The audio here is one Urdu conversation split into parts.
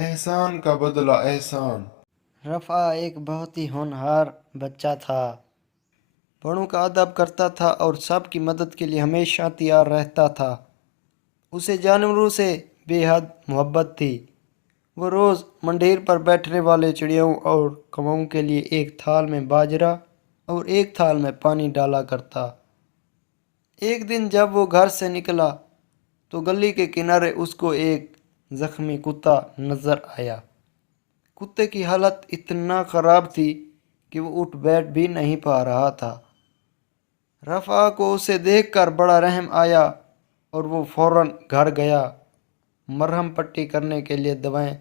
احسان کا بدلہ احسان۔ رفع ایک بہت ہی ہونہار بچہ تھا، بڑوں کا ادب کرتا تھا اور سب کی مدد کے لیے ہمیشہ تیار رہتا تھا۔ اسے جانوروں سے بے حد محبت تھی۔ وہ روز منڈیر پر بیٹھنے والے چڑیوں اور کواؤں کے لیے ایک تھال میں باجرا اور ایک تھال میں پانی ڈالا کرتا۔ ایک دن جب وہ گھر سے نکلا تو گلی کے کنارے اس کو ایک زخمی کتا نظر آیا۔ کتے کی حالت اتنا خراب تھی کہ وہ اٹھ بیٹھ بھی نہیں پا رہا تھا۔ رفع کو اسے دیکھ کر بڑا رحم آیا اور وہ فوراً گھر گیا، مرہم پٹی کرنے کے لیے دوائیں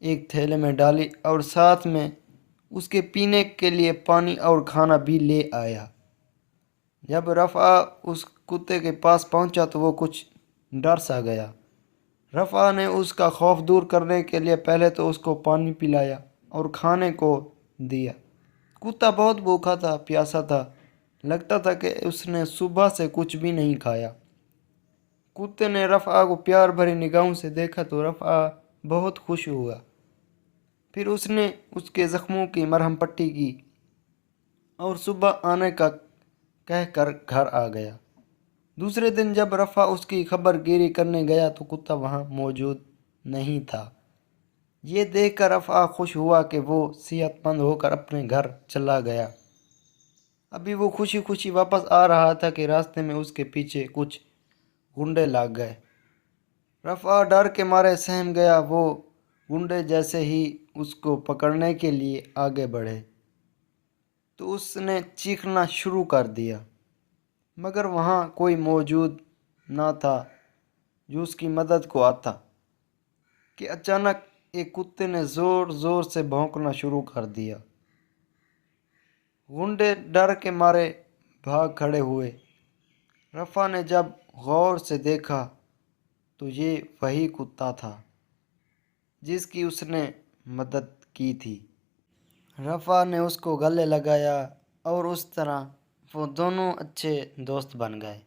ایک تھیلے میں ڈالی اور ساتھ میں اس کے پینے کے لیے پانی اور کھانا بھی لے آیا۔ جب رفع اس کتے کے پاس پہنچا تو وہ کچھ ڈر سا گیا۔ رفع نے اس کا خوف دور کرنے کے لیے پہلے تو اس کو پانی پلایا اور کھانے کو دیا۔ کتا بہت بھوکا تھا، پیاسا تھا، لگتا تھا کہ اس نے صبح سے کچھ بھی نہیں کھایا۔ کتے نے رفع کو پیار بھری نگاہوں سے دیکھا تو رفع بہت خوش ہوا۔ پھر اس نے اس کے زخموں کی مرہم پٹی کی اور صبح آنے کا کہہ کر گھر آ گیا۔ دوسرے دن جب رفع اس کی خبر گیری کرنے گیا تو کتا وہاں موجود نہیں تھا۔ یہ دیکھ کر رفع خوش ہوا کہ وہ صحت مند ہو کر اپنے گھر چلا گیا۔ ابھی وہ خوشی خوشی واپس آ رہا تھا کہ راستے میں اس کے پیچھے کچھ گنڈے لگ گئے۔ رفع ڈر کے مارے سہم گیا۔ وہ گنڈے جیسے ہی اس کو پکڑنے کے لیے آگے بڑھے تو اس نے چیخنا شروع کر دیا، مگر وہاں کوئی موجود نہ تھا جو اس کی مدد کو آتا کہ اچانک ایک کتے نے زور زور سے بھونکنا شروع کر دیا۔ گنڈے ڈر کے مارے بھاگ کھڑے ہوئے۔ رفع نے جب غور سے دیکھا تو یہ وہی کتا تھا جس کی اس نے مدد کی تھی۔ رفع نے اس کو گلے لگایا اور اس طرح وہ دونوں اچھے دوست بن گئے۔